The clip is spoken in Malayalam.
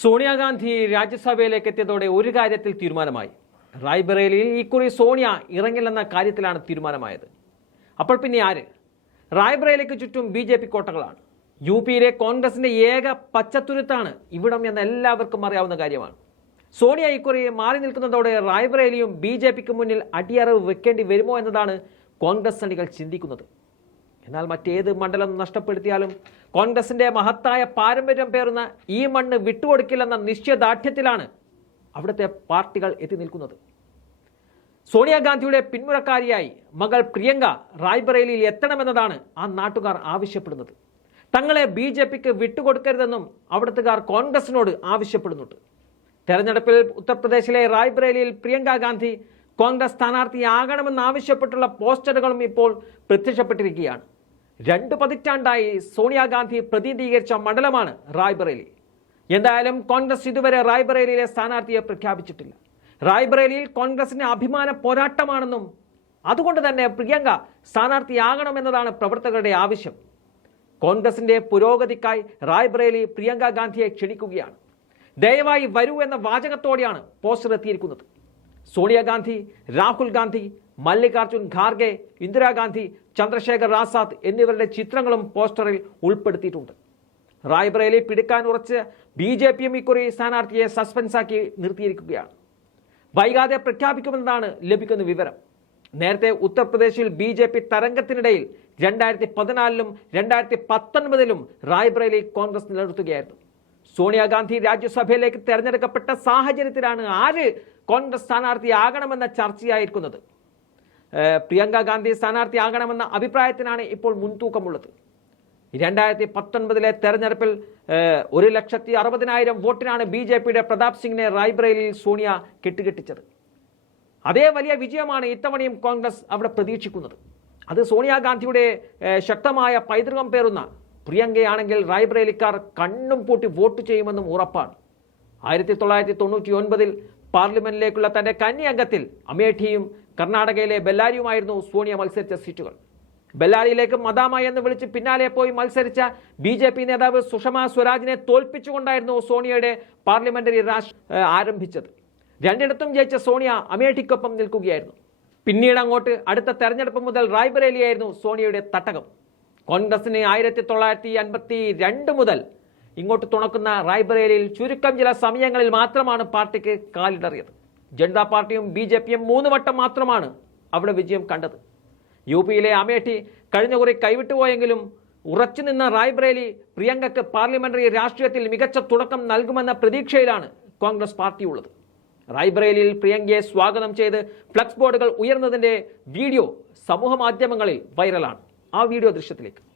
സോണിയാഗാന്ധി രാജ്യസഭയിലേക്ക് എത്തിയതോടെ ഒരു കാര്യത്തിൽ തീരുമാനമായി. റായ്ബറേലിയിൽ ഇക്കുറി സോണിയ ഇറങ്ങില്ലെന്ന കാര്യത്തിലാണ് തീരുമാനമായത്. അപ്പോൾ പിന്നെ ആര്? റായ്ബറേലിക്ക് ചുറ്റും ബി ജെ പി കോട്ടകളാണ്. യു പിയിലെ കോൺഗ്രസിന്റെ ഏക പച്ചത്തുരുത്താണ് ഇവിടം എന്ന് എല്ലാവർക്കും അറിയാവുന്ന കാര്യമാണ്. സോണിയ ഇക്കുറി മാറി നിൽക്കുന്നതോടെ റായ്ബറേലിയും ബി ജെ പിക്ക് മുന്നിൽ അടിയറവ് വെക്കേണ്ടി വരുമോ എന്നതാണ് കോൺഗ്രസ് അണികൾ ചിന്തിക്കുന്നത്. എന്നാൽ മറ്റേത് മണ്ഡലം നഷ്ടപ്പെടുത്തിയാലും കോൺഗ്രസിന്റെ മഹത്തായ പാരമ്പര്യം പേറുന്ന ഈ മണ്ണ് വിട്ടുകൊടുക്കില്ലെന്ന നിശ്ചയദാർഢ്യത്തിലാണ് അവിടുത്തെ പാർട്ടികൾ എത്തി നിൽക്കുന്നത്. സോണിയാഗാന്ധിയുടെ പിന്മുറക്കാരിയായി മകൾ പ്രിയങ്ക റായ്ബറേലിയിൽ എത്തണമെന്നതാണ് ആ നാട്ടുകാർ ആവശ്യപ്പെടുന്നത്. തങ്ങളെ ബി ജെ പിക്ക് വിട്ടുകൊടുക്കരുതെന്നും അവിടുത്തുകാർ കോൺഗ്രസിനോട് ആവശ്യപ്പെടുന്നുണ്ട്. തെരഞ്ഞെടുപ്പിൽ ഉത്തർപ്രദേശിലെ റായ്ബറേലിയിൽ പ്രിയങ്കാ ഗാന്ധി കോൺഗ്രസ് സ്ഥാനാർത്ഥിയാകണമെന്നാവശ്യപ്പെട്ടുള്ള പോസ്റ്ററുകളും ഇപ്പോൾ പ്രത്യക്ഷപ്പെട്ടിരിക്കുകയാണ്. രണ്ട് പതിറ്റാണ്ടായി സോണിയാഗാന്ധി പ്രതിനിധീകരിച്ച മണ്ഡലമാണ് റായ്ബറേലി. എന്തായാലും കോൺഗ്രസ് ഇതുവരെ റായ്ബറേലിയിലെ സ്ഥാനാർത്ഥിയെ പ്രഖ്യാപിച്ചിട്ടില്ല. റായ്ബറേലിയിൽ കോൺഗ്രസിന്റെ അഭിമാന പോരാട്ടമാണെന്നും അതുകൊണ്ട് തന്നെ പ്രിയങ്ക സ്ഥാനാർത്ഥിയാകണമെന്നതാണ് പ്രവർത്തകരുടെ ആവശ്യം. കോൺഗ്രസിന്റെ പുരോഗതിക്കായി റായ്ബറേലി പ്രിയങ്ക ഗാന്ധിയെ ക്ഷണിക്കുകയാണ്. ദയവായി വരൂ എന്ന വാചകത്തോടെയാണ് പോസ്റ്റർ എത്തിയിരിക്കുന്നത്. സോണിയാഗാന്ധി രാഹുൽ ഗാന്ധി മല്ലികാർജുൻ ഖാർഗെ ഇന്ദിരാഗാന്ധി ചന്ദ്രശേഖർ ആസാദ് എന്നിവരുടെ ചിത്രങ്ങളും പോസ്റ്ററിൽ ഉൾപ്പെടുത്തിയിട്ടുണ്ട്. റായ്ബറേലി പിടിക്കാൻ ഉറച്ച് ബി ജെ പിയും ഇക്കുറി സ്ഥാനാർത്ഥിയെ സസ്പെൻസാക്കി നിർത്തിയിരിക്കുകയാണ്. വൈകാതെ പ്രഖ്യാപിക്കുമെന്നാണ് ലഭിക്കുന്ന വിവരം. നേരത്തെ ഉത്തർപ്രദേശിൽ ബി ജെ പി തരംഗത്തിനിടയിൽ രണ്ടായിരത്തി പതിനാലിലും രണ്ടായിരത്തി പത്തൊൻപതിലും റായ്ബറേലി കോൺഗ്രസ് നിലനിർത്തുകയായിരുന്നു. സോണിയാഗാന്ധി രാജ്യസഭയിലേക്ക് തെരഞ്ഞെടുക്കപ്പെട്ട സാഹചര്യത്തിലാണ് ആര് കോൺഗ്രസ് സ്ഥാനാർത്ഥിയാകണമെന്ന ചർച്ചയായിരിക്കുന്നത്. പ്രിയങ്ക ഗാന്ധി സ്ഥാനാർത്ഥിയാകണമെന്ന അഭിപ്രായത്തിനാണ് ഇപ്പോൾ മുൻതൂക്കമുള്ളത്. രണ്ടായിരത്തി പത്തൊൻപതിലെ തെരഞ്ഞെടുപ്പിൽ ഒരു ലക്ഷത്തി അറുപതിനായിരം വോട്ടിനാണ് ബി ജെ പിയുടെ പ്രതാപ് സിംഗിനെ റായ്ബ്രേലിയിൽ സോണിയ കെട്ടുകെട്ടിച്ചത്. അതേ വലിയ വിജയമാണ് ഇത്തവണയും കോൺഗ്രസ് അവിടെ പ്രതീക്ഷിക്കുന്നത്. അത് സോണിയാഗാന്ധിയുടെ ശക്തമായ പൈതൃകം പേറുന്ന പ്രിയങ്കയാണെങ്കിൽ റായ്ബ്രേലിക്കാർ കണ്ണും പൂട്ടി വോട്ട് ചെയ്യുമെന്നും ഉറപ്പാണ്. ആയിരത്തി തൊള്ളായിരത്തി തൊണ്ണൂറ്റി ഒൻപതിൽ പാർലമെന്റിലേക്കുള്ള തന്റെ കന്നി അംഗത്തിൽ അമേഠിയും കർണാടകയിലെ ബെല്ലാരിയുമായിരുന്നു സോണിയ മത്സരിച്ച സീറ്റുകൾ. ബെല്ലാരിയിലേക്ക് മദാമ എന്ന് വിളിച്ച് പിന്നാലെ പോയി മത്സരിച്ച ബി ജെ പി നേതാവ് സുഷമ സ്വരാജിനെ തോൽപ്പിച്ചുകൊണ്ടായിരുന്നു സോണിയയുടെ പാർലമെന്ററി രാഷ് ആരംഭിച്ചത്. രണ്ടിടത്തും ജയിച്ച സോണിയ അമേഠിക്കൊപ്പം നിൽക്കുകയായിരുന്നു. പിന്നീട് അങ്ങോട്ട് അടുത്ത തെരഞ്ഞെടുപ്പ് മുതൽ റായ്ബറേലിയായിരുന്നു സോണിയയുടെ തട്ടകം. കോൺഗ്രസിന് ആയിരത്തി തൊള്ളായിരത്തി അൻപത്തി രണ്ട് മുതൽ ഇങ്ങോട്ട് തുണക്കുന്ന റായ്ബറേലിയിൽ ചുരുക്കം ചില സമയങ്ങളിൽ മാത്രമാണ് പാർട്ടിക്ക് കാലിടറിയത്. ജനതാ പാർട്ടിയും ബി ജെ പിയും മൂന്ന് വട്ടം മാത്രമാണ് അവിടെ വിജയം കണ്ടത്. യു പിയിലെ അമേഠി കഴിഞ്ഞ കുറി കൈവിട്ടുപോയെങ്കിലും ഉറച്ചുനിന്ന റായ്ബറേലി പ്രിയങ്കയ്ക്ക് പാർലമെന്ററി രാഷ്ട്രീയത്തിൽ മികച്ച തുടക്കം നൽകുമെന്ന പ്രതീക്ഷയിലാണ് കോൺഗ്രസ് പാർട്ടിയുള്ളത്. റായ്ബറേലിയിൽ പ്രിയങ്കയെ സ്വാഗതം ചെയ്ത് ഫ്ലക്സ് ബോർഡുകൾ ഉയർന്നതിന്റെ വീഡിയോ സമൂഹമാധ്യമങ്ങളിൽ വൈറലാണ്. ആ വീഡിയോ ദൃശ്യത്തിലേക്ക്.